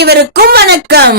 அனைவருக்கும் வணக்கம்.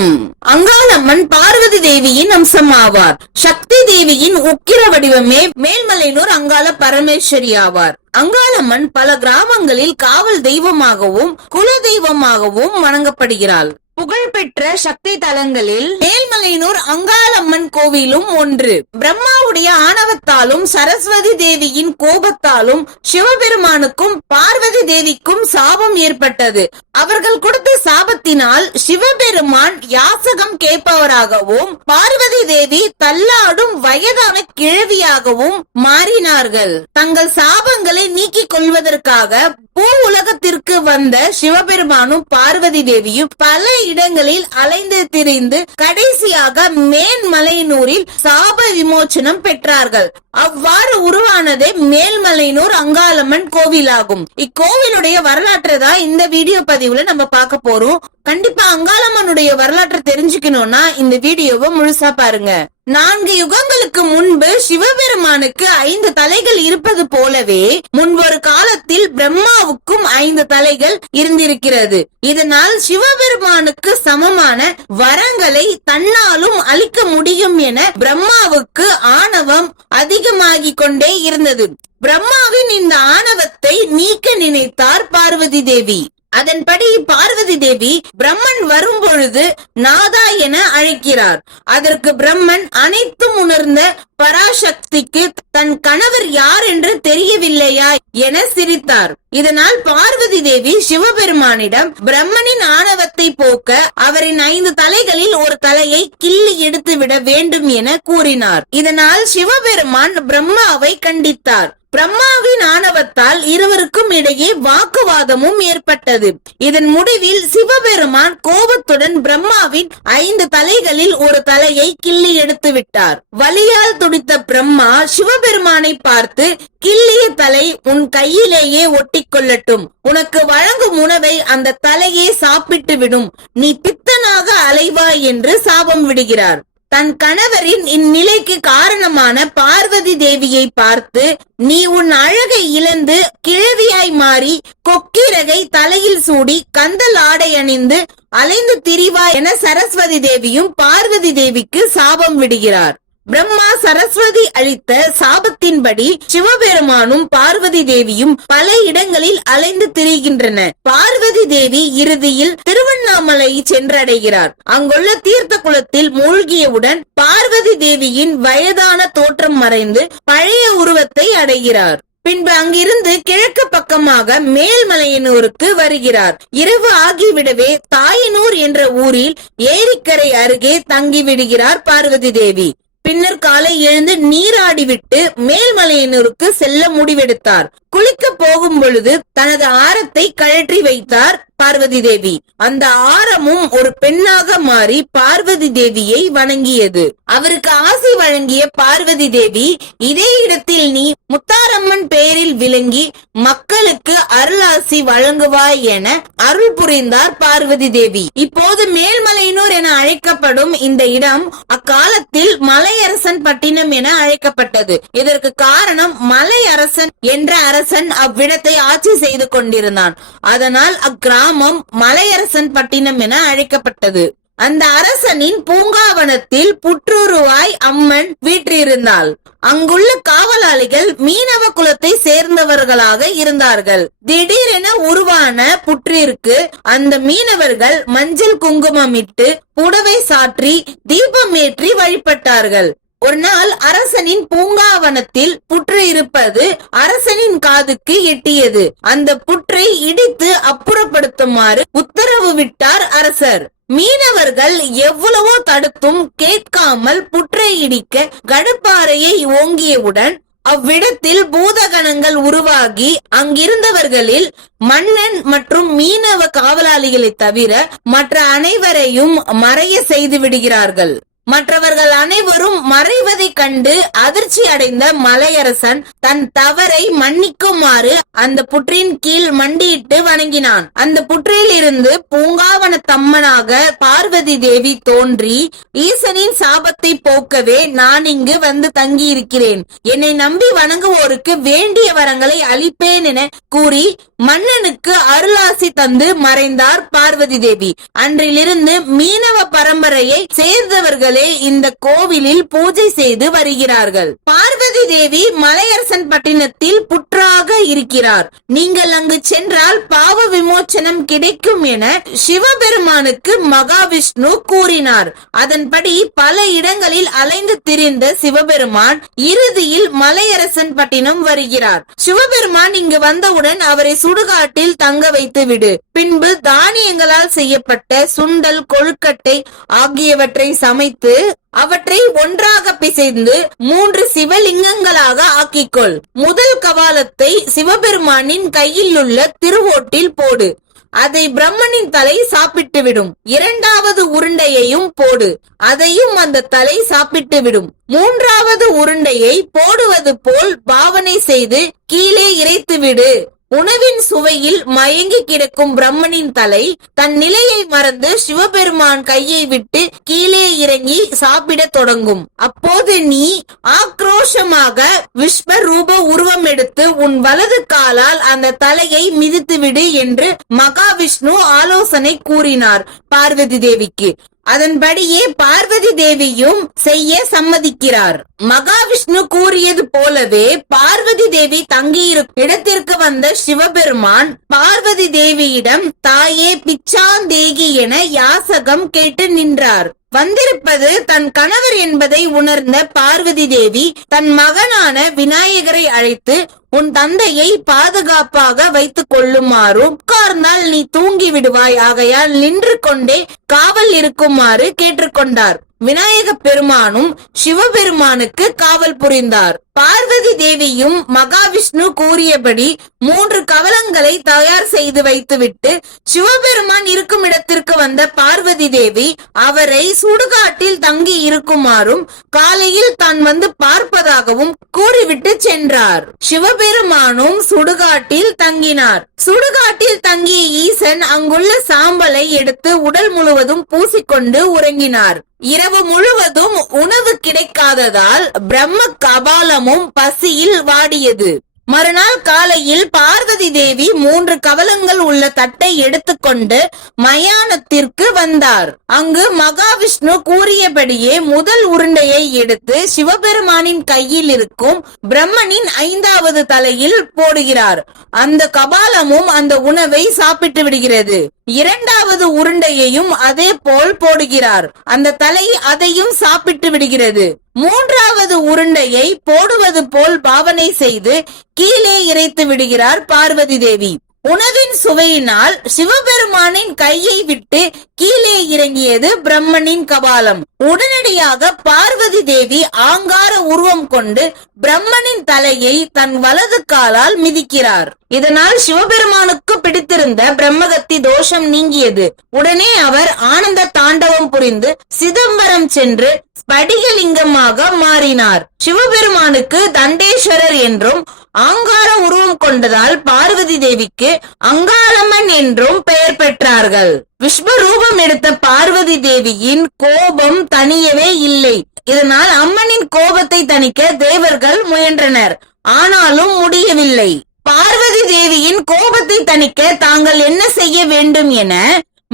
அங்காளம்மன் பார்வதி தேவியின் அம்சம் ஆவார். சக்தி தேவியின் உக்கிர வடிவமே மேல்மலையனூர் அங்காள பரமேஸ்வரி ஆவார். அங்காளம்மன் பல கிராமங்களில் காவல் தெய்வமாகவும் குல தெய்வமாகவும் வணங்கப்படுகிறாள். புகழ்பெற்ற சக்தி தலங்களில் மேல்மலையனூர் அங்காளம்மன் கோவிலும் ஒன்று. பிரம்மாவுடைய ஆணவத்தாலும் சரஸ்வதி தேவியின் கோபத்தாலும் சிவபெருமானுக்கும் பார்வதி தேவிக்கும் சாபம் ஏற்பட்டது. அவர்கள் கொடுத்த சாபத்தினால் சிவபெருமான் யாசகம் கேட்பவராகவும் பார்வதி தேவி தள்ளாடும் வயதான கிழவியாகவும் மாறினார்கள். தங்கள் சாபங்களை நீக்கிக் கொள்வதற்காக பூ உலகத்திற்கு வந்த சிவபெருமானும் பார்வதி தேவியும் பல இடங்களில் அலைந்து திரிந்து கடைசியாக மேல்மலையனூரில் சாப விமோச்சனம் பெற்றார்கள். அவ்வாறு உருவானதே மேல்மலையனூர் அங்காளம்மன் கோவிலாகும். இக்கோவிலுடைய வரலாற்றை தான் இந்த வீடியோ பதிவுல நம்ம பார்க்க போறோம். கண்டிப்பா அங்காளம்மனுடைய வரலாற்றை தெரிஞ்சுக்கணும்னா இந்த வீடியோவை முழுசா பாருங்க. 4 யுகங்களுக்கு முன்பு சிவபெருமானுக்கு 5 தலைகள் இருப்பது போலவே முன்பொரு காலத்தில் பிரம்மாவுக்கும் 5 தலைகள் இருந்திருக்கிறது. இதனால் சிவபெருமானுக்கு சமமான வரங்களை தன்னாலும் அளிக்க முடியும் என பிரம்மாவுக்கு ஆணவம் அதிகமாகிக் கொண்டே இருந்தது. பிரம்மாவின் இந்த ஆணவத்தை நீக்க நினைத்தார் பார்வதி தேவி. அதன்படி பார்வதி தேவி பிரம்மன் வரும் பொழுது நாதா என அழைக்கிறார். அதற்கு பிரம்மன் அனைத்தும் உணர்ந்த பராசக்திக்கு தன் கணவர் யார் என்று தெரியவில்லையா என சிரித்தார். இதனால் பார்வதி தேவி சிவபெருமானிடம் பிரம்மனின் ஆணவத்தை போக்க அவரின் 5 தலைகளில் ஒரு தலையை கிள்ளி எடுத்து விட வேண்டும் என கூறினார். இதனால் சிவபெருமான் பிரம்மாவை கண்டித்தார். பிரம்மாவின் ஆணவத்தால் இருவருக்கும் இடையே வாக்குவாதமும் ஏற்பட்டது. இதன் முடிவில் சிவபெருமான் கோபத்துடன் பிரம்மாவின் 5 தலைகளில் ஒரு தலையை கிள்ளி எடுத்து விட்டார். வலியால் துடித்த பிரம்மா சிவபெருமானை பார்த்து, கிள்ளிய தலை உன் கையிலேயே ஒட்டிக்கொள்ளட்டும். உனக்கு வழங்கும் உணவை அந்த தலையே சாப்பிட்டு விடும். நீ பித்தனாக அலைவாய் என்று சாபம் விடுகிறார். தன் கணவரின் இந்நிலைக்கு காரணமான பார்வதி தேவியை பார்த்து, நீ உன் அழகை இழந்து கிழவியாய் மாறி கொக்கிரகை தலையில் சூடி கந்தல் ஆடை அணிந்து அலைந்து திரிவாய் என சரஸ்வதி தேவியும் பார்வதி தேவிக்கு சாபம் விடுகிறார். பிரம்மா சரஸ்வதி அளித்த சாபத்தின்படி சிவபெருமானும் பார்வதி தேவியும் பல இடங்களில் அலைந்து திரிகின்றன. பார்வதி தேவி இறுதியில் திருவண்ணாமலை சென்றடைகிறார். அங்குள்ள தீர்த்த குளத்தில் மூழ்கியவுடன் பார்வதி தேவியின் வயதான தோற்றம் மறைந்து பழைய உருவத்தை அடைகிறார். பின்பு அங்கிருந்து கிழக்கு பக்கமாக மேல்மலையனூருக்கு வருகிறார். இரவு ஆகிவிடவே தாயனூர் என்ற ஊரில் ஏரிக்கரை அருகே தங்கிவிடுகிறார் பார்வதி தேவி. பின்னர் காலை எழுந்து நீராடிவிட்டு மேல்மலையனூருக்கு செல்ல முடிவெடுத்தார். குளிக்க போகும் பொழுது தனது ஆரத்தை கழற்றி வைத்தார் பார்வதி தேவி. அந்த ஆரமும் ஒரு பெண்ணாக மாறி பார்வதி தேவியை வணங்கியது. அவருக்கு ஆசி வழங்கிய பார்வதி தேவி, இதே இடத்தில் நீ முத்தாரம்மன் பெயரில் விளங்கி மக்களுக்கு அருளாசி வழங்குவாய் என அருள் புரிந்தார் பார்வதி தேவி. இப்போது மேல்மலையனூர் என அழைக்கப்படும் இந்த இடம் அக்காலத்தில் மலையரசன் பட்டினம் என அழைக்கப்பட்டது. இதற்கு காரணம் மலையரசன் என்ற அரசன் அவ்விடத்தை ஆட்சி செய்து கொண்டிருந்தான். அதனால் அக்கிராமம் மலையரசன் பட்டினம் என அழைக்கப்பட்டது. அந்த அரசனின் பூங்காவனத்தில் புற்றுருவாய் அம்மன் வீற்றிருந்தாள். அங்குள்ள காவலாளிகள் மீனவ குலத்தை சேர்ந்தவர்களாக இருந்தார்கள். திடீரென உருவான புற்றிற்கு அந்த மீனவர்கள் மஞ்சள் குங்குமமிட்டு புடவை சாற்றி தீபமேற்றி வழிபட்டார்கள். ஒரு நாள் அரசனின் பூங்காவனத்தில் புற்று இருப்பது அரசனின் காதுக்கு எட்டியது. அந்த புற்றை இடித்து அப்புறப்படுத்துமாறு உத்தரவு விட்டார் அரசர். மீனவர்கள் எவ்வளவோ தடுத்தும் கேட்காமல் புற்றை இடிக்க கடப்பாறையை ஓங்கியவுடன் அவ்விடத்தில் பூதகணங்கள் உருவாகி அங்கிருந்தவர்களில் மன்னன் மற்றும் மீனவ காவலாளிகளை தவிர மற்ற அனைவரையும் மறைய செய்து விடுகிறார்கள். மற்றவர்கள் அனைவரும் மறைவதை கண்டு அதிர்ச்சி அடைந்த மலையரசன் தன் தவறை மன்னிக்குமாறு அந்த புற்றின் கீழ் மண்டியிட்டு வணங்கினான். அந்த புற்றில் இருந்து பூங்காவன தம்மனாக பார்வதி தேவி தோன்றி, ஈசனின் சாபத்தை போக்கவே நான் இங்கு வந்து தங்கி இருக்கிறேன். என்னை நம்பி வணங்குவோருக்கு வேண்டிய வரங்களை அளிப்பேன் என கூறி மன்னனுக்கு அருளாசி தந்து மறைந்தார் பார்வதி தேவி. அன்றிலிருந்து மீனவ பரம்பரையை சேர்ந்தவர்களே இந்த கோவிலில் பூஜை செய்து வருகிறார்கள். பார்வதி தேவி மலையரசன் பட்டினத்தில் புற்றாக இருக்கிறார். நீங்கள் அங்கு சென்றால் பாவ விமோச்சனம் கிடைக்கும் என சிவபெருமானுக்கு மகாவிஷ்ணு கூறினார். அதன்படி பல இடங்களில் அலைந்து திரிந்த சிவபெருமான் இறுதியில் மலையரசன் பட்டினம் வருகிறார். சிவபெருமான் இங்கு வந்தவுடன் அவரை சுடுகாட்டில் தங்க வைத்து விடு. பின்பு தானியங்களால் செய்யப்பட்ட சுண்டல், கொழுக்கட்டை ஆகியவற்றை சமைத்து அவற்றை ஒன்றாக பிசைந்து 3 சிவலிங்கங்களாக ஆக்கிக்கொள். முதல் கபாலத்தை சிவபெருமானின் கையில் உள்ள திருவோட்டில் போடு. அதை பிரம்மனின் தலை சாப்பிட்டு விடும். 2வது உருண்டையையும் போடு. அதையும் அந்த தலை சாப்பிட்டு விடும். 3வது உருண்டையை போடுவது போல் பாவனை செய்து கீழே இறைத்து விடு. உணவின் சுவையில் மயங்கி கிடக்கும் பிரம்மனின் தலை தன் நிலையை மறந்து சிவபெருமான் கையை விட்டு கீழே இறங்கி சாப்பிட தொடங்கும். அப்போது நீ ஆக்ரோஷமாக விஸ்வரூப உருவம் எடுத்து உன் வலது காலால் அந்த தலையை மிதித்து விடு என்று மகாவிஷ்ணு ஆலோசனை கூறினார் பார்வதி தேவிக்கு. அதன்படியே பார்வதி தேவியும் செய்ய சம்மதிக்கிறார். மகாவிஷ்ணு கூறியது போலவே பார்வதி தேவி தங்கியிருக்கும் இடத்திற்கு வந்த சிவபெருமான் பார்வதி தேவியிடம் தாயே பிச்சாந்தேகி என யாசகம் கேட்டு நின்றார். வந்திருப்பது தன் கணவர் என்பதை உணர்ந்த பார்வதி தேவி தன் மகனான விநாயகரை அழைத்து உன் தந்தையை பாதுகாப்பாக வைத்துக் கொள்ளுமாறும் உட்கார்ந்தால் நீ தூங்கி விடுவாய், ஆகையால் நின்று கொண்டே காவல் இருக்குமாறு கேட்டுக்கொண்டார். விநாயக பெருமானும் சிவபெருமானுக்கு காவல் புரிந்தார். பார்வதி தேவியும் மகாவிஷ்ணு கூறியபடி 3 கவலங்களை தயார் செய்து வைத்துவிட்டு சிவபெருமான் இருக்கும் இடத்திற்கு வந்த பார்வதி தேவி அவரை சுடுகாட்டில் தங்கி இருக்குமாறும் காலையில் தான் வந்து பார்ப்பதாகவும் கூறிவிட்டு சென்றார். சிவபெருமானும் சுடுகாட்டில் தங்கினார். சுடுகாட்டில் தங்கிய ஈசன் அங்குள்ள சாம்பலை எடுத்து உடல் முழுவதும் பூசிக்கொண்டு உறங்கினார். இரவு முழுவதும் உணவு கிடைக்காததால் பிரம்ம கபாலமும் பசியில் வாடியது. மறுநாள் காலையில் பார்வதி தேவி 3 கவலங்கள் உள்ள தட்டை எடுத்துக்கொண்டு மயானத்திற்கு வந்தார். அங்கு மகாவிஷ்ணு கூறியபடியே முதல் உருண்டையை எடுத்து சிவபெருமானின் கையில் இருக்கும் பிரம்மனின் 5வது தலையில் போடுகிறார். அந்த கபாலமும் அந்த உணவை சாப்பிட்டு விடுகிறது. 2வது உருண்டையையும் அதே போல் போடுகிறார். அந்த தலை அதையும் சாப்பிட்டு விடுகிறது. 3வது உருண்டையை போடுவது போல் பாவனை செய்து கீழே இறைத்து விடுகிறார் பார்வதி தேவி. உணவின் சுவையினால் சிவபெருமானின் கையை விட்டு கீழே இறங்கியது பிரம்மனின் கபாலம். உடனடியாக பார்வதி தேவி ஆங்கார உருவம் கொண்டு பிரம்மனின் தலையை தன் வலது காலால் மிதிக்கிறார். இதனால் சிவபெருமானுக்கு பிடித்திருந்த பிரம்மகத்தி தோஷம் நீங்கியது. உடனே அவர் ஆனந்த தாண்டவம் புரிந்து சிதம்பரம் சென்று ஸ்படிகலிங்கமாக மாறினார். சிவபெருமானுக்கு தண்டேஸ்வரர் என்றும் ஆங்கார உருவம் கொண்டதால் பார்வதி தேவிக்கு அங்காளம்மன் என்றும் பெயர் பெற்றார்கள். விஸ்வரூபம் எடுத்த பார்வதி தேவியின் கோபம் தணியவே இல்லை. இதனால் அம்மனின் கோபத்தை தணிக்க தேவர்கள் முயன்றனர். ஆனாலும் முடியவில்லை. பார்வதி தேவியின் கோபத்தை தணிக்க தாங்கள் என்ன செய்ய வேண்டும் என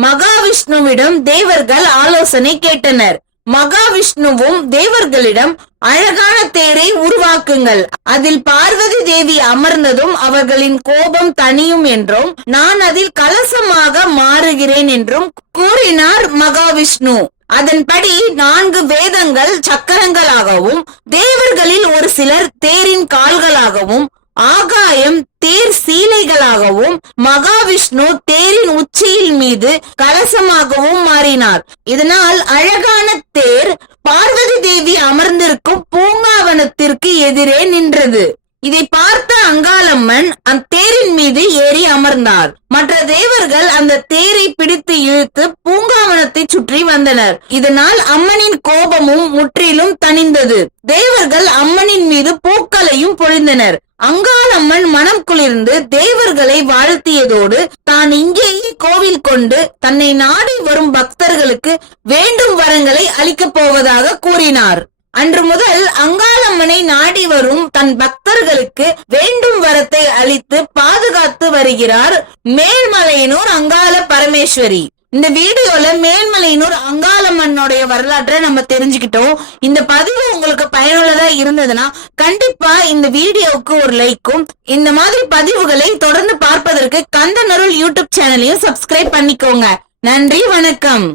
மகாவிஷ்ணுவிடம் தேவர்கள் ஆலோசனை கேட்டனர். மகாவிஷ்ணுவும் தேவர்களிடம் அழகான தேரை உருவாக்குங்கள், அதில் பார்வதி தேவி அமர்ந்ததும் அவர்களின் கோபம் தணியும் என்றும் நான் அதில் கலசமாக மாறுகிறேன் என்றும் கூறினார் மகாவிஷ்ணு. அதன்படி 4 வேதங்கள் சக்கரங்களாகவும் தேவர்களில் ஒரு சிலர் தேரின் கால்களாகவும் ஆகாயம் தேர் சீலைகளாகவும் மகாவிஷ்ணு தேரின் உச்சியில் மீது கலசமாகவும் மாறினார். இதனால் அழகான தேர் பார்வதி தேவி அமர்ந்திருக்கும் பூங்காவனத்திற்கு எதிரே நின்றது. இதை பார்த்த அங்காளம்மன் அத்தேரின் மீது ஏறி அமர்ந்தார். மற்ற தேவர்கள் அந்த தேரை பிடித்து இழுத்து பூங்காவனத்தை சுற்றி வந்தனர். இதனால் அம்மனின் கோபமும் முற்றிலும் தணிந்தது. தேவர்கள் அம்மனின் மீது பூக்களையும் பொழிந்தனர். அங்காளம்மன் மனம் குளிர்ந்து தேவர்களை வாழ்த்தியதோடு தான் இங்கேயே கோவில் கொண்டு தன்னை நாடி வரும் பக்தர்களுக்கு வேண்டும் வரங்களை அளிக்கப் போவதாக கூறினார். அன்று முதல் அங்காளம்மனை நாடி வரும் தன் பக்தர்களுக்கு வேண்டும் வரத்தை அளித்து பாதுகாத்து வருகிறார் மேல்மலையனூர் அங்காள பரமேஸ்வரி. இந்த வீடியோல மேல்மலையனூர் அங்காளம்மனுடைய வரலாற்றை நம்ம தெரிஞ்சுக்கிட்டோம். இந்த பதிவு உங்களுக்கு பயனுள்ளதா இருந்ததுன்னா கண்டிப்பா இந்த வீடியோவுக்கு ஒரு லைக்கும், இந்த மாதிரி பதிவுகளை தொடர்ந்து பார்ப்பதற்கு கந்தனருள் யூடியூப் சேனலையும் சப்ஸ்கிரைப் பண்ணிக்கோங்க. நன்றி, வணக்கம்.